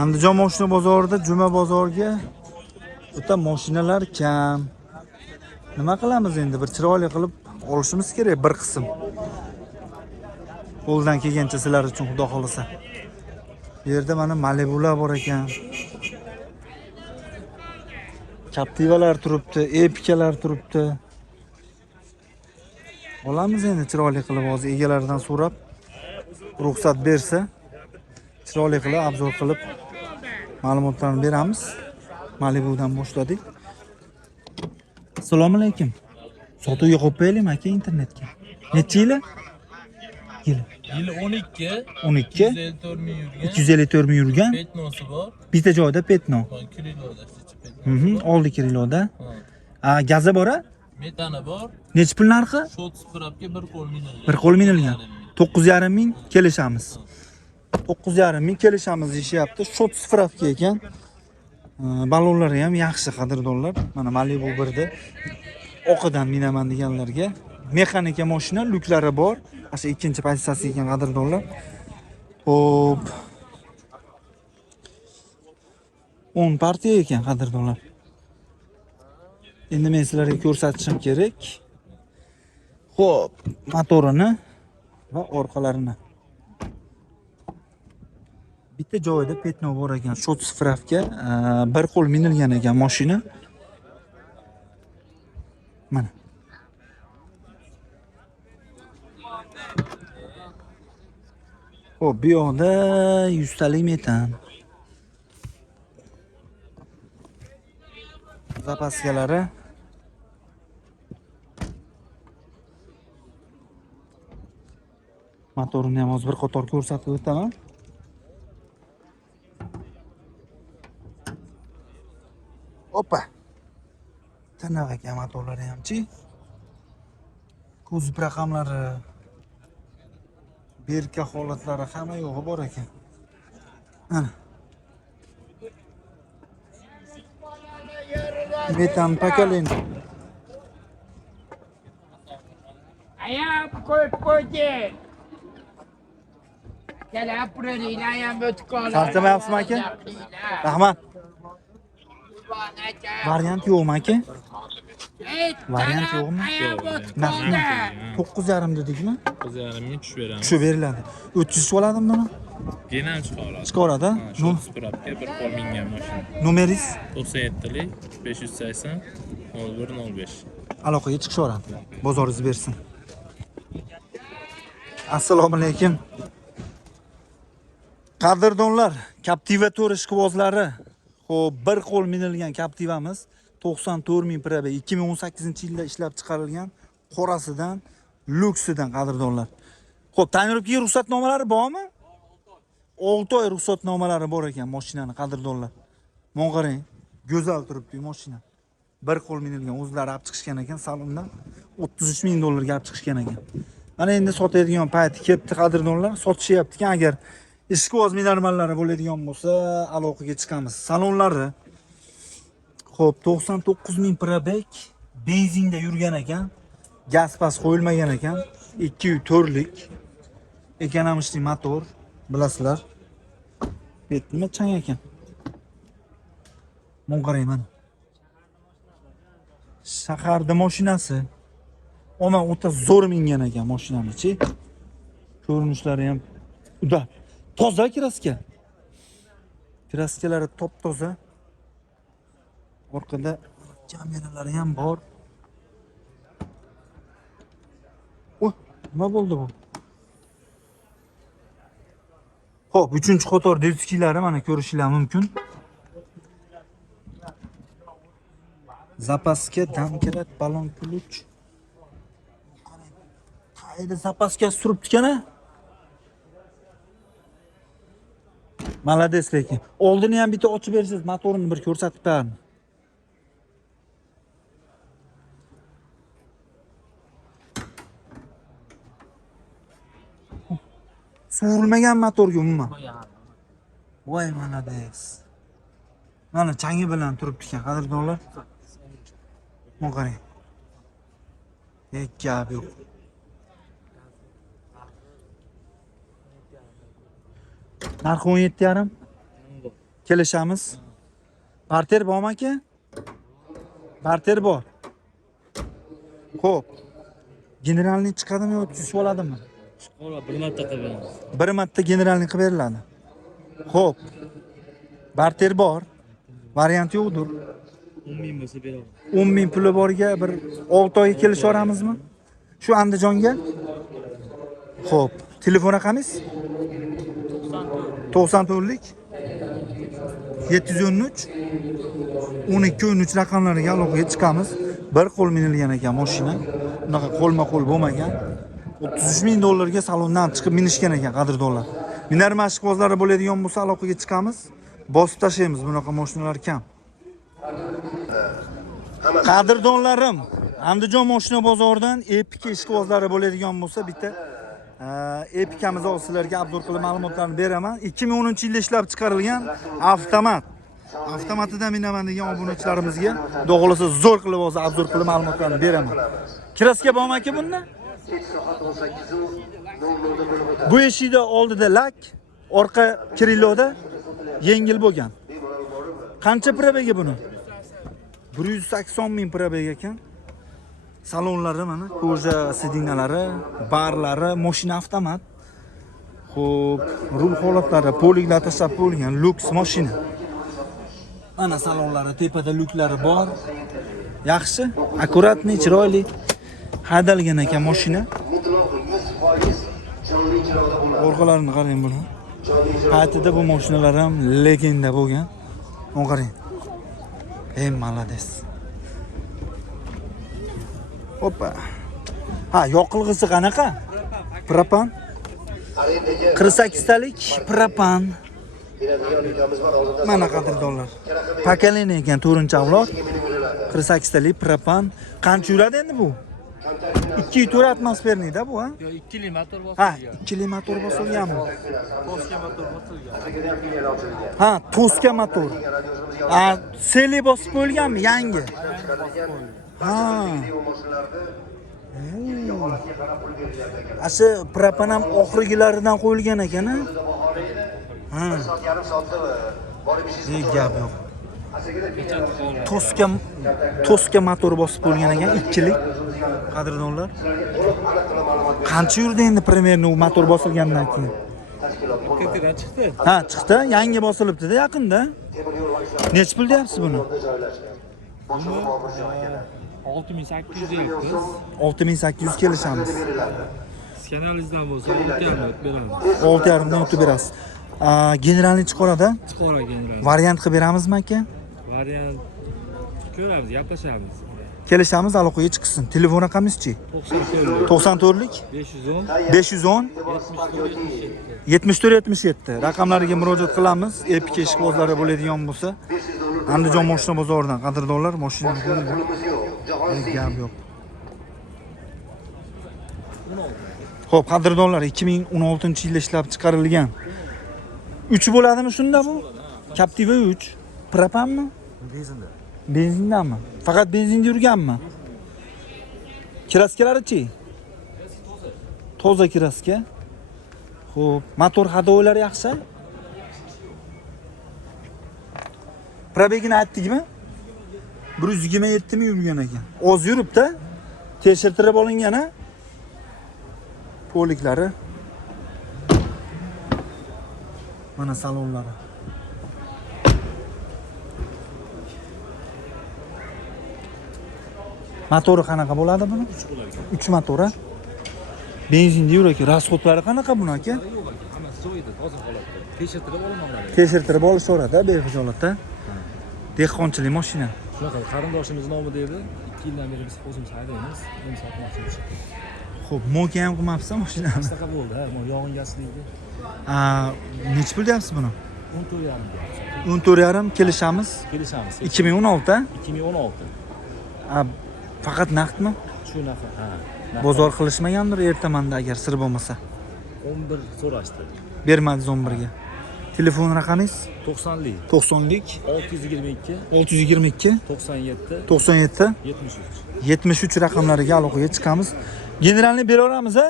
Andijon mashina bozorida juma bozorga o'ta mashinalar kam. Nima qilamiz endi? Bir chiroyli qilib olishimiz kerak bir qism. Qo'ldan kelgancha sizlar uchun xudo xolasa. Bu yerda mana Malibular bor ekan. Captiva'lar turibdi, Epica'lar turibdi. Olamiz endi chiroyli qilib hozir egalaridan so'rab ruxsat bersa, chiroyli qilib obzor qilib ma'lumotlarni beramiz. Malibudan boshladik. Assalomu alaykum. Sotuvga qo'yib qo'yaylikmi aka internetga? Necha yili? Yili 12. 12. 254 ming yurgan. 254 ming yurgan. Petnosi bor. Bitta joyda petno. Kriloda petno. Oldi kiloda. Gazi bor-a? Metani bor. Necha pul narxi? Shot spravka 1 qo'l minilgan. 1 qo'l minilgan. 9,5 ming kelishamiz. 9,5 ming kelishamiz deyishyapti. Shot spravka ekan. Balonlari ham yaxshi qadrdonlar. Mana Malibu 1da oqidan minaman deganlarga mexanika mashina, lyuklari bor. Asha ikkinchi pozitsiyasi ekan qadrdonlar. Xo'p. 10 partiya ekan qadrdonlar. Endi men sizlarga ko'rsatishim kerak. Xo'p, motorini va orqalarini. Bitta joyida petno bor ekan, shot spravka, 1 qo'l minilgan ekan mashina. Mana. Xo'p, bu yoqda 100 talik metan. Zapaskalari. Motorini ham hozir bir qator ko'rsatib o'taman. Opa. Tanav ekan motorlari hamchi. Kuzov raqamlari, berka holatlari hamma yo'g'i bor ekan. Mana. Metan pakalin. Ayam qo'ydi. Kelib buraylar ham o'tib qoladi. Charchamayapsizmi aka? Rahmat. Variant yo'qmi aka? Variant yo'qmi? Narxni 9,5 dedikmi? 9,5 ming tushib beramiz. Tushib beriladi. 300 bo'ladimi buni? Genam chiqaradi. Chiqaradi. Shot spravka 1 qo'l mingan mashina. Numeringiz 97lik 580 0105. aloqaga chiqishaveradi. Bozoringiz bersin. Assalomu alaykum. Qadrdonlar, Captiva to'ri ishqibozlari. Xo'p, 1 qo'l minilgan Captivamiz 94 ming probeg 2018-yilda ishlab chiqarilgan qorasidan, luksidan qadrdonlar. Xo'p, ta'mirotga ruxsatnomalari bormi? 6 oy ruxsatnomalari bor ekan mashinani qadrdonlar. Mana qarang, go'zal turibdi mashina. 1 qo'l minilgan, o'zlari olib chiqishgan ekan salondan. 33 ming dollarga olib chiqishgan ekan. Mana endi sotadigan payti kelibdi qadrdonlar, sotishyapti ekan. Agar ishqiboz minarmallari bo'ladigan bo'lsa, aloqaga chiqamiz. Salonlari xo'p, 99 ming probeg, benzinda yurgan ekan. Gaz pas qo'yilmagan ekan. 204lik ekonomik motor, bilasizlar. Betmi chang ekan. Mana qarang mana. Shaharda mashinasi. Ona o'ta zo'r mingan ekan mashinani-chi. Ko'rinishlari ham juda toza kraska. Kraskalari top-toza. Orqada kameralari ham bor. Nima bo'ldi bu? Xo'p, 3-qator delskilari mana ko'rishingiz mumkin. Zapaska, damkirat, balon ключ. Qayda zapaska suribdi kana? Malades lekin. Oldini ham bitta ochib bersangiz, motorini bir ko'rsatib beraman. Surilmagan motorga umuman. Voy malades. Mana changi bilan turibdi ekan qadrdonlar. Mana qarang. Gap yo'q. Narxi 17,5. Kelishamiz. Barter bormi aka? Barter bor. Xo'p. Generalni chiqadimi yo tushib oladimi? Ola bir marta qilib beramiz. Bir marta generalni qilib beriladi. Xo'p. Barter bor. Variant yo'qdir. 10 ming bo'lsa beraman. 10 ming puli borga bir 6 oyga kelishaveramizmi? Shu Andijonga? Xo'p. Telefon raqamingiz? 94lik 713 1213 raqamlariga aloqaga chiqamiz. Bir qo'l minilgan ekan mashina. Bunaqa qo'lma-qo'l bo'lmagan. 33 ming dollarga salondan chiqib minishgan ekan qadrdonlar. Minar mashqvozlari bo'ladigan bo'lsa aloqaga chiqamiz. Bosib tashlaymiz, bunaqa mashinalar kam. Qadrdonlarim, Andijon mashina bozoridan Epica ishqibozlari bo'ladigan bo'lsa bitta Epicamiz sizlarga obzor qilib ma'lumotlarni beraman. 2010-yilda ishlab chiqarilgan avtomat. Avtomatidan minaman degan obunachilarimizga do'g'rilasa zo'r qilib olsa obzor qilib ma'lumotlarni beraman. Kraska bormi aka bunda? Bu eshikda oldida lak, orqa krilloda yengil bo'lgan. Qancha probega buni? 180 ming probega ekan. Salonlari mana, koja sidinalari, barlari, mashina avtomat. Xo'p, rul holatlari, poliglar tashlab qo'yilgan luks mashina. Mana salonlari, tepada luklari bor. Yaxshi, akkuratniy, chiroyli haydalgan ekan mashina. Orqalarini qarang buni. Paytida bu mashinalar ham legenda bo'lgan. Mana qarang. Malades. Hoppa. Ha, yoqilg'isi qanaqa? Propan. 48 talik propan. Mana qadrdonlar. Pakaleniya ekan 4-avlod. 48 talik propan. Qancha yuradi endi bu? 2.4 atmosfernikda bu, ha? Yo, 2 li motor bosilgan. Ha, 2 li motor bosilganmi? Toska motor bosilgan. Ha, toska motor. Ha, seli bosib qo'yilganmi? Yangi. Ha. Asli propan ham oxirgilaridan qo'yilgan ekan, ha? Ha. Gap yo'q. Toska motor bosib qo'yilgan ekan, 2lik. Qadrdonlar. Qancha yurdi endi primerni u motor bosilgandan keyin? Ketdan chiqdi. Ha, chiqdi. Yangi bosilibdi-da yaqinda. Nech pul deyapsiz buni? 6800 6800 kelishamiz. Kanalizdan bo'lsa 6.5 beramiz. 6.5 dan o'tib berasiz. Generalni chiqaradi. Chiqora general. Variant qilib beramizmi aka? Variant ko'ramiz, gaplashamiz. Kelishamiz, aloqaga chiqsin. Telefon raqamingiz-chi? 94lik 510 7477 raqamlariga murojaat qilamiz. Epica ishqibozlari bo'ladigan bo'lsa, Andijon mashina bozoridan qadrdonlar mashina gap yo'q. Xo'p, qadrdonlar 2016-yilda ishlab chiqarilgan. 3 bo'ladimi shunda bu? Captiva 3. Propanmi? Benzinda. Benzindami? Faqat benzinda yurganmi? Kiraskalari-chi? Toza kiraska. Xo'p, motor hadovoylari yaxshi? Probegini aytdikmi? 127 ming yurgan ekan. Oz yuribdi. Tekshirtirib olingan, ha? Poliklari. Mana salonlari. Motori qanaqa bo'ladi buni? 3 motori. Benzinda yuraki, rasxodlari qanaqa buni aka? Hammasi joyida, toza holatda. Tekshirtirib olinadi. Tekshirtirib olishaveradi, bexijolatda. Dehqonchilik mashina. Shunaqa qarindoshimiz nomida edi. 2 yildan beri biz o'zimiz haydaymiz. Endi sotmoqchimiz. Xo'p, mo'ka ham qilmabsiz mashinani. Shunaqa bo'ldi, ha, yog'ingarchilikda. Nech pul deyapsiz buni? 14.5. 14.5 kelishamiz. Kelishamiz. 2016. 2016. Faqat naqdmi? Shunaqa, ha. Bozor qilishmagandir ertamanda agar sir bo'lmasa. 11 so'rashdi. Bermadingiz 11 ga. Telefon raqamingiz? 90lik. 90lik 622 622 97 97 73. 73 raqamlariga aloqaga chiqamiz. Generalni beraveramiz, ha?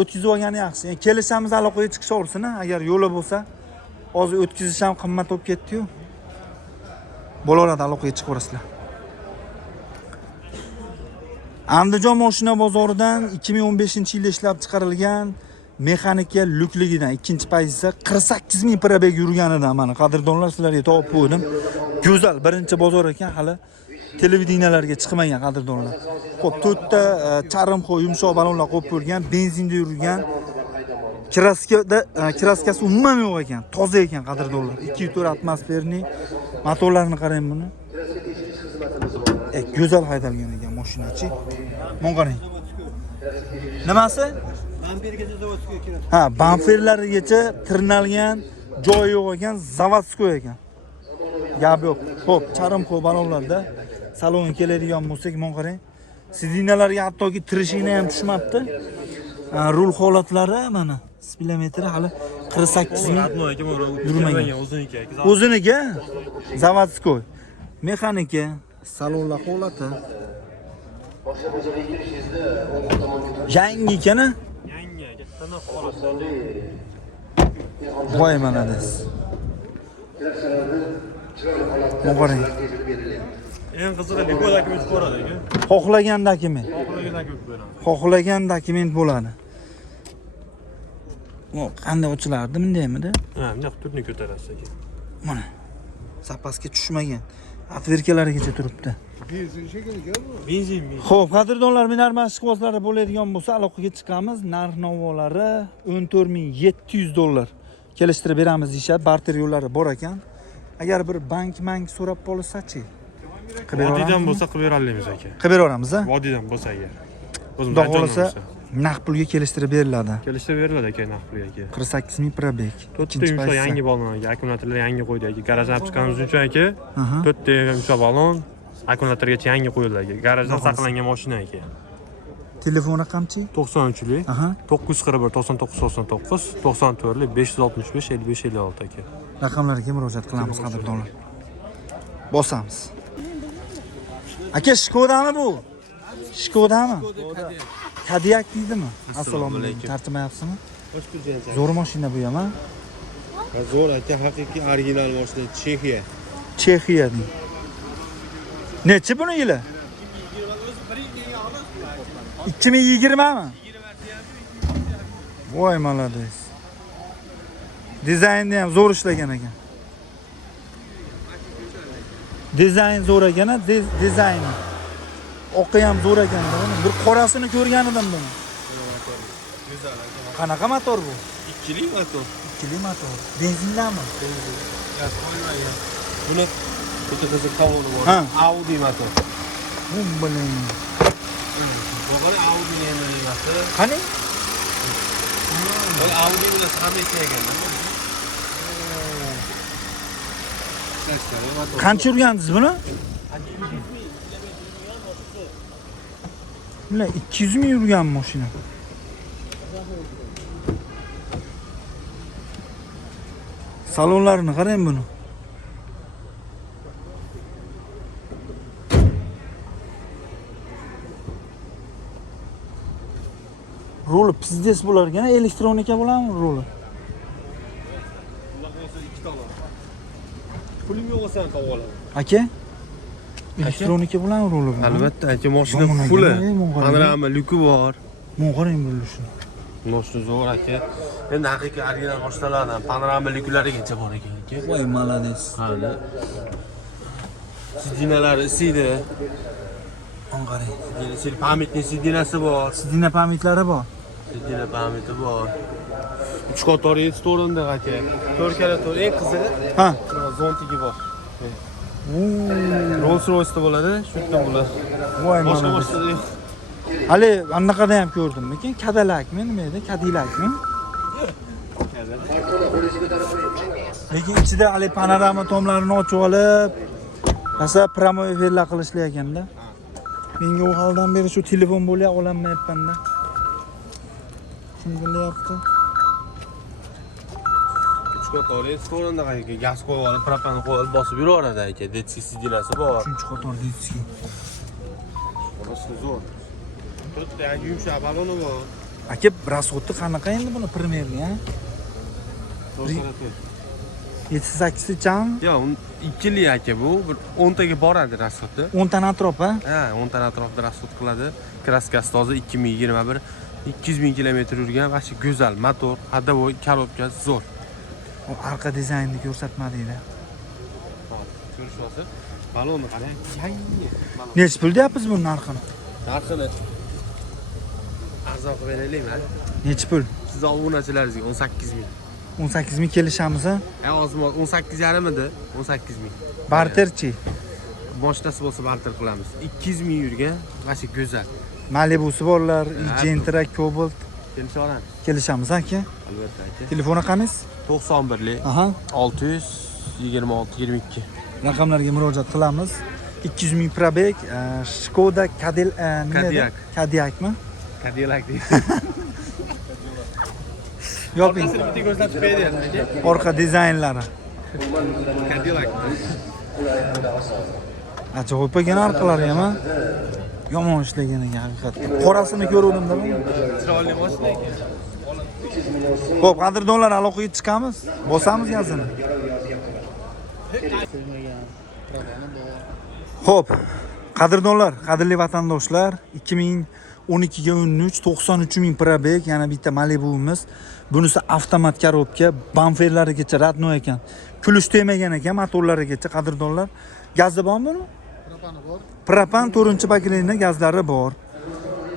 O'tkazib olgani yaxshi. Kelishamiz, aloqaga chiqishaversin, agar yo'li bo'lsa. Hozir o'tkazish ham qimmat bo'lib ketdi-yu. Bo'laveradi, aloqaga chiqaverasizlar. Andijon mashina bozoridan 2015-yilda ishlab chiqarilgan mexanika lyukligidan ikkinchi pozitsiya 48 ming probeg yurganidan mana qadrdonlar sizlarga topib qo'ydim. Go'zal, birinchi bozor ekan, hali televideniyalarga chiqmagan qadrdonlar. Xo'p, 4 ta charmxo yumshoq balonlar qo'yib qo'yilgan, benzinda yurgan. Kraskasi umuman yo'q ekan, toza ekan qadrdonlar. 204 atmosferniy motorlarini qarang buni. Go'zal haydalgan ekan mashinachi. Mana qarang. Nimasi? Bampergacha zavodskiga kiradi. Ha, bamperlarigacha tirnalgan, joyi yo'q ekan, zavodskoy ekan. Gap yo'q. Xo'p, charmxo balonlarda salonga keladigan bo'lsak, mana qarang. Sidinalarga hattoki trishina ham tushmabdi. Rul holatlari mana spilometri hali 48 ming yurmagan. O'ziniki zavodskoy. Mexanika, salonlar holati. Yangi ekan-a? Yangi, kattadan holati. Voy malades. Qarang. Eng qizig'i Ligo dokument ko'radi aka. Xohlagan dokument. Xohlagan dokument beradi. Xohlagan dokument bo'ladi. Qanday ochilardi, bundaymi-da? Ha, bunday turni ko'tarasiz aka. Mana. Zapasga tushmagan. Atverkalarigacha turibdi. Benzin. Xo'p, qadrdonlar, minarman ishqibozlari bo'ladigan bo'lsa, aloqaga chiqamiz. Narx-navolari 14700 dollar. Kelishtirib beramiz deyshadi. Barter yo'llari bor ekan. Agar bir bank so'rab qolsa-chi? Vodiydan bo'lsa qilib bera olamiz aka. Qilib beraveramiz-a? Vodiydan bo'lsa agar. Xudo xolasa naqd pulga kelishtirib beriladi. Kelishtirib beriladi aka naqd pulga aka. 48 ming probeg. 4 ta yumshoq yangi balon aka. Akkumulyatorlar yangi qo'ydi aka. Garajdan olib chiqqanimiz uchun aka. 4 ta yumshoq balon akkumulyatorgacha yangi qo'yildi aka. Garajdan saqlangan mashina aka. Telefon raqamchi? 93lik 941 99 99 94lik 565 55 56 aka. Raqamlarga murojaat qilamiz qadrdonlar. Bosamiz. Aka, Shkodami bu? Shkodami? Kadiak deydimi? Assalomu alaykum. Tartimayapsizmi? Xo'sh kelibsiz. Zo'r mashina bu ham, ha? Zo'r aka, haqiqiy original mashina Chexiya. Chexiyaning. Necha buni yili? 2020 mi? Voy malades. Dizaynni ham zo'r ishlagan ekan. Dizayn zo'r ekan, dizayni. Oqi ham zo'r ekan. Bir qorasini ko'rgan edim buni. Qanaqa motor bu? 2 motor. 2 motor. Benzinlami? Benzin. Gaz qo'ymagan. Buni o'ta qiziq havoni bor. Ha. Audi motor. Bu bilan. Bo'g'ari Audi emas. Qani? Bu Audi bilan samesiya ekan. Qancha urgandingiz buni? Bular 200 ming yurgan mashina. Salonlarini qarang buni. Roli pizdes bo'lar ekan, elektronika bo'ladimi roli? Pulim yo'q olsan topib olaman. Aka? Elektronika bo'ladimi roli bu? Albatta, aka mashina Mana puli. mana Panorama lyuki bor. Men qarang burilishini. Mashina zo'r aka. Endi haqiqiy original mashinalardan panorama lyuklarigacha bor ekan aka. Voy malades. Hali. Sidinalari isiydi. Qarang. Sidina pamitli sidinasi bor. Sidina pamitlari bor. Sidina pamiti bor. 3 qator 7 o'rinda aka. 4 kala 4 eng qizig'i. Ha. Zontigi bor. Rolls Royce'da bo'ladi, shu yerda bo'ladi. Voy Boshqa malades. boshqa yo'q. Hali anaqada ham ko'rdim. Lekin kadalakmi, nima edi? Kadilakmi? Lekin ichida hali panorama tomlarini ochib olib, asa prямой efirlar qilishlar ekanda. Menga u holdan beri shu telefon bo'la olmayapman-da. Shuni bilyapti. 3 qator 7 o'rinda aka. Gaz qo'yib olib, propan qo'yib olib bosib yuraveradi aka. Detski sidinasi bor. 3-qator ditski. Mashina zo'r. 4 ta yangi yumshoq baloni bor. Aka, rasxodni qanaqa endi buni primerni, ha? 7-8 cham, Yo'q, 2 yillik aka bu. Bir 10 taga boradi rasxoti. 10 tani atrofi. Ha, 10 ta atrofida rasxot qiladi. Kraskasi toza 2021. 200 ming kilometr yurgan, vaqti go'zal motor, ходовой, korobkasi zo'r. Arqa dizaynni ko'rsatmadinglar. Ko'rishyapsiz? Balonni qarang. Necha pul deyapsiz buni narxini? Narxini arzon qilib beraylikmi? Necha pul? Siz obunachilaringizga 18 ming. 18 ming kelishamiz ha? Ha, hozir 18,5 edi, 18 ming. Barterchi. Boshtasi bo'lsa barter qilamiz. 200 ming yurgan, vaqti go'zal. Malibusi borlar, Gentra, Cobalt. Kelisha olamiz. Kelishamiz aka. Albatta aka. Telefon raqamingiz? 91lik Aha. 626 22. Raqamlarga murojaat qilamiz. 200 ming probeg, Skoda Kodiaq. Kodiaqmi? Cadillac deydi. Yoping. bitta ko'rsatib beradi aka. Orqa dizaynlari. Cadillac. Ajoyib bo'lgan orqalari ham. Yomon ishlagan ekan haqiqatdan. Qorasini ko'ruvdimda. Chiroyli mashina ekan. Xo'p, qadrdonlar aloqaga chiqamiz. Bosamiz gazini. Xo'p, qadrdonlar, qadrli vatandoshlar, 2012 ga 13 93 ming probeg, yana bitta Malibu'miz. Bunisi avtomat korobka, bamferlarigacha radno ekan. Kulish tegmagan ekan motorlarigacha qadrdonlar. Gazda bormi buni? Propani bor. Propan 4-paketli gazlari bor.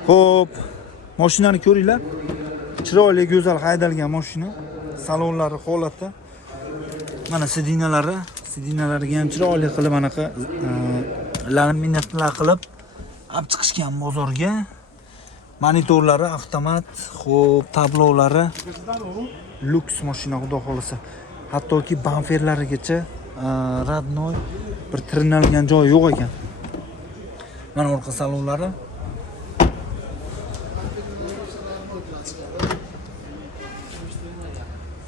Xo'p, mashinani ko'ringlar. Chiroyli, go'zal haydalgan mashina. Salonlari holatda. Mana sidinalariga ham chiroyli qilib anaqa laminatlar qilib olib chiqishgan bozorga. Monitorlari avtomat, xo'p, tablolari luks mashina xudo xolisa. Hattoki bamferlarigacha radnoy bir tirinalgan joyi yo'q ekan. Mana orqa salonlari.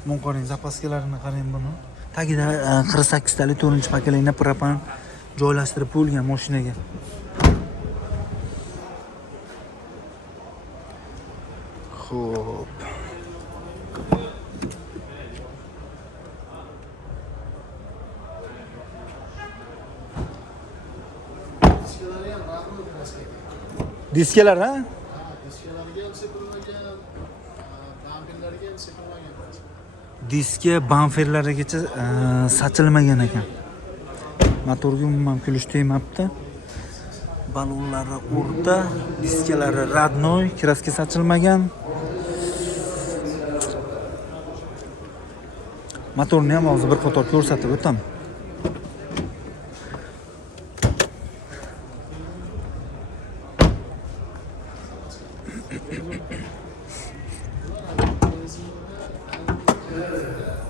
Mun qarang, zapaskalarini qarang buni. Tagida 48 talik 4-paketli propan joylashtirib bo'lgan mashinaga. Xo'p. Diskalar ha? Diskalarga ham sepilmagan, bamperlarga ham sepilmagan. Diska bamferlarigacha sachilmagan ekan. Motorga umuman kulish tegmabdi. Balonlari o'rta, diskalari radnoy, kraska sachilmagan. Motorni ham hozir bir qator ko'rsatib o'taman.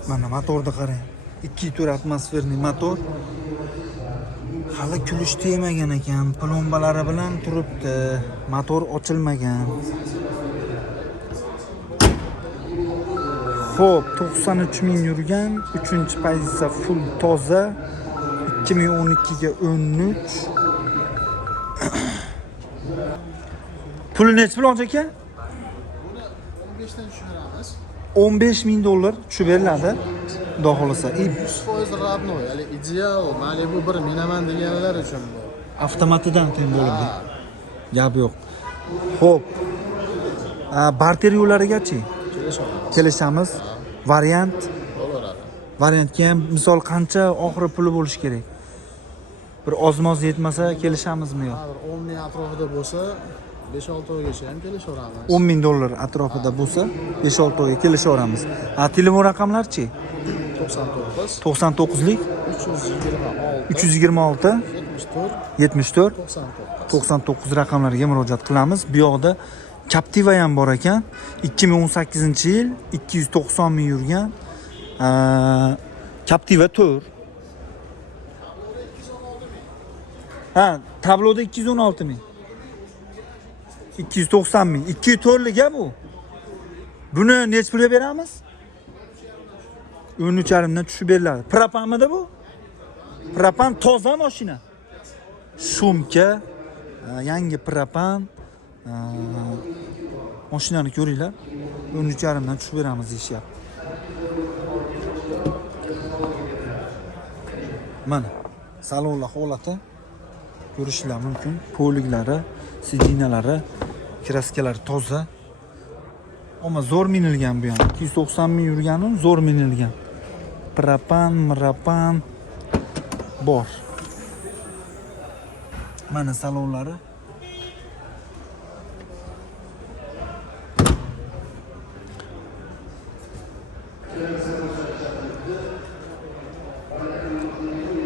Mana motorda qarang. 2 atmosferli motor. Hali kulish tegmagan ekan, plombalari bilan turibdi. Motor ochilmagan. Xo'p, 93 ming yurgan, 3-pozitsiya full toza. 2012 ga 13. Puli necha pul aka? 15 dan tushiramiz. 15 ming dollar tushib beriladi. Xudo xolisa. 100% radno, ya'ni ideal, Malibu bir minaman deganlar uchun bu. Avtomatidan teng bo'ldi. Gap yo'q. Xo'p. Barter yo'llarigachi kelishamiz. Variant Bo'laveradi. variantga ham misol qancha oxiri puli bo'lishi kerak? Bir ozmoz yetmasa kelishamizmi yo'q? Bir 10 ming atrofida bo'lsa, 5-6 oygacha ham kelishaveramiz. 10 ming dollar atrofida bo'lsa, 5-6 oyga kelishaveramiz. Telefon raqamlarchi? 99 99lik 326 326 74 74 99. 99 raqamlariga murojaat qilamiz. Bu yoqda Captiva ham bor ekan. 2018-yil 290 ming yurgan Captiva 4. Ha, tabloda 216 ming. 290 ming. 204lik bu. Buni necha pulga beramiz? 13,5 dan tushib beriladi. Propanmidi bu? Propan toza mashina. Shumka, yangi propan. Mashinani ko'ringlar. 13,5 dan tushib beramiz deyishyapti. Mana salonlar holati ko'rishlar mumkin. Poliklari, sidinalari, kraskalari toza. Ammo zo'r minilgan bu ham. 290 ming yurgani zo'r minilgan. Propan bor. Mana salonlari.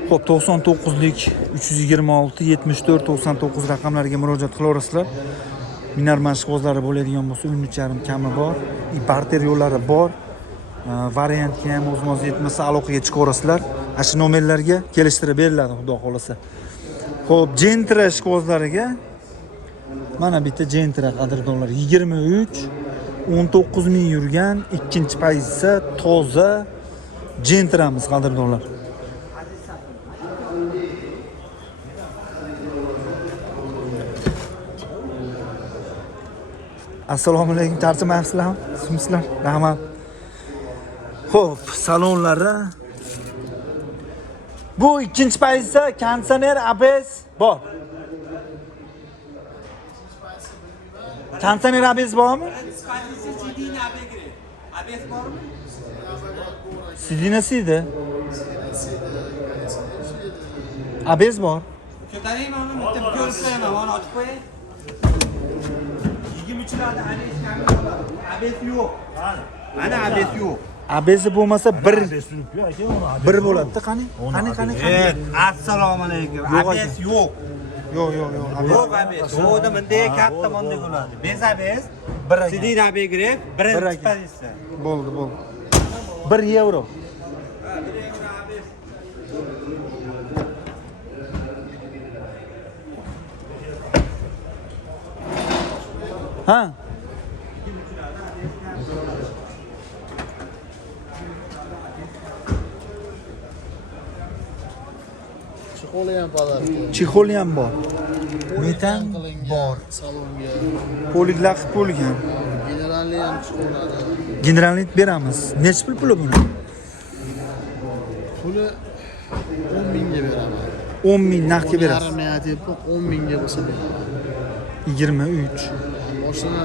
Xo'p, 99lik 326 74 99 raqamlariga murojaat qilaverasizlar. Minarman ishqibozlari bo'ladigan bo'lsa 13,5 kami bor. Barter yo'llari bor. Variantga ham o'zimiz yetmasa aloqaga chiqaverasizlar. Ana shu nomerlarga kelishtirib beriladi, xudo xolasa. Xo'p, Gentra ishqibozlariga mana bitta Gentra qadrdonlar 23 19 ming yurgan, ikkinchi pozitsiya toza Gentramiz qadrdonlar. Assalomu alaykum, tarjimayapsizlarmi? Sizlar, rahmat. Xo'p, salonlari. Bu ikkinchi pozitsiya konditsioner ABS bor. Konditsioner ABS bormi? Sidinasida. ABS bor. Ko'taraymi uni bitta ko'rib qo'yaman, uni ochib qo'yay. 23larda ABS yo'q. Mana ABS yo'q. ABS bo'lmasa bir bo'ladi-da, qani? Qani? Assalomu alaykum. ABS yo'q. Yo'q. Yo'q ABS. Yo'qda bunday katta monda bo'ladi. Bez ABS, sidin ABS, birinchi pozitsiya. Bo'ldi. 1 euro. Ha? Chexoli ham podarka. Chexoli ham bor. Metan bor. Salonga. Poliklar qilib bo'lgan. Generalni ham chiqaradi. Generalni beramiz. Necha puli buni? Puli 10 mingga beraman. 10 ming naqdga berasiz. Yarim aytib 10 mingga bo'lsa beraman. 23. Boshini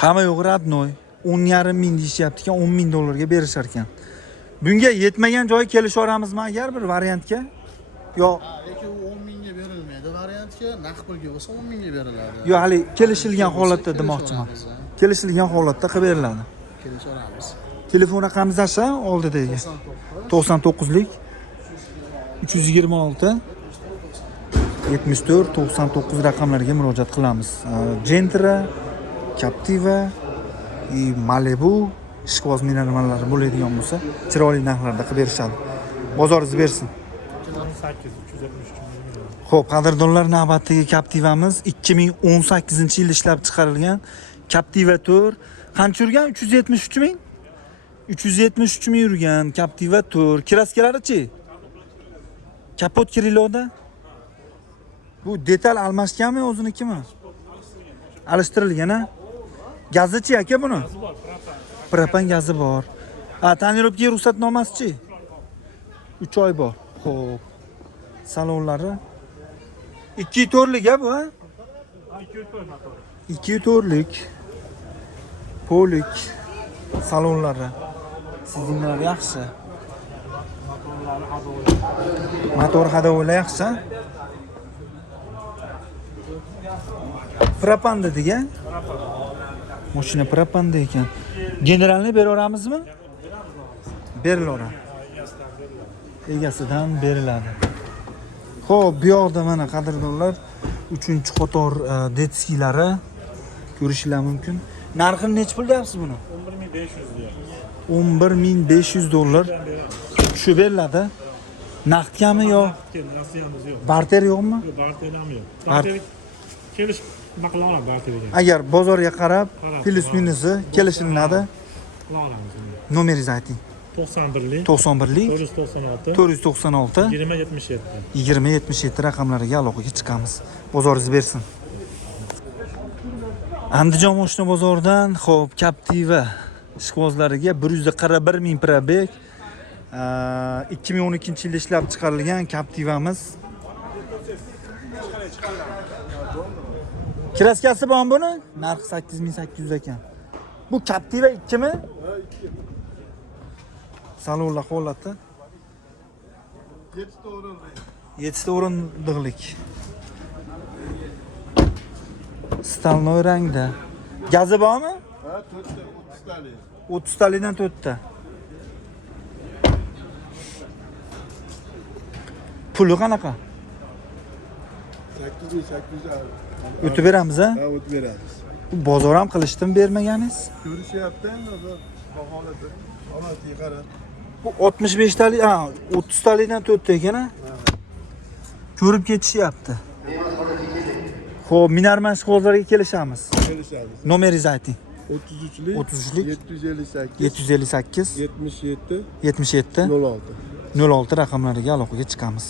Hamma yo'q radnoy. 10,5 ming deyishyapti ekan, 10 ming dollarga berishar ekan. Bunga yetmagan joyi kelishaveramizmi agar bir variantga? Yo, lekin 10 mingga berilmaydi. Variantga naqd pulga bo'lsa 10 mingga beriladi. yo hali kelishilgan holatda demoqchiman. Kelishilgan holatda qilib beriladi. Kelishaveramiz. Telefon raqamingiz asha oldidagi. 99lik 326 74 99 raqamlariga murojaat qilamiz. Gentra, Captiva, Malibu ishqiboz minarmanlari bo'ladigan bo'lsa, chiroyli narxlarda qilib berishadi. Bozoringiz bersin. 373 Xo'p, qadrdonlar, navbatdagi Captivamiz 2018-yilda ishlab chiqarilgan Captiva 4. Qancha yurgan? 373 ming? 373 ming yurgan Captiva 4. Kraskalari-chi? Kapot kirilovda? Bu detal almashganmi, o'zinikimi? Alishtirilgan-a? Gazi-chi aka buni? Propan gazi bor. Tonirovka ruxsatnomasi-chi? 3 oy bor. Xo'p. Salonlari 2.4lik bu, ha? 2.4lik. Polik salonlari. Sidinlar yaxshi. Motor hadovolar yaxshi. Propan dediga? Mashina propanda ekan. Generalni beraveramizmi? Berilaveradi. Egasidan beriladi. Xo'p, bu yoqda mana qadrdonlar 3-qator detskilari ko'rishlar mumkin. Narxini necha pul deyapsiz buni? 11.500 dollar. Shu beriladi. Naqdgami yo? Barter yo'qmi? Barter ham yo'q. Barter kelish maqlaram barterga. Agar bozorga qarab, plus minusi kelishilinadi. Nomeringizni ayting. 91lik 91lik 496 496 2077. 2077 raqamlariga aloqaga chiqamiz. Bozoringiz bersin. Andijon moshina bozoridan, xo'p, Captiva ishqibozlariga 141 ming probeg 2012-yilda ishlab chiqarilgan Captiva'miz. Kraskasi bormi buni? Narxi 8800 ekan. Bu Captiva 2 mi? Ha, 2. Salonlar holatda. 7 ta o'rindiqlik. Staloy rangda. Gazi bormi? Ha, 4 ta 30 talik. 30 talikdan 4 ta. Puli qanaqa? 8800. O'tib beramiz, ha? Ha, o'tib beramiz. Bozor ham qilishdimi bermaganingiz? Ko'rishyapti endi baholadi. Holatiga qarab. Bu 65 talik, 30 talikdan 4 ta ekan, ha? Ko'rib ketishyapti. Xo'p, Minarman shkollarga kelishamiz. Kelishamiz. Nomeringizni ayting. 33lik 33lik 758 758 77 77 06. 06 raqamlariga aloqaga chiqamiz.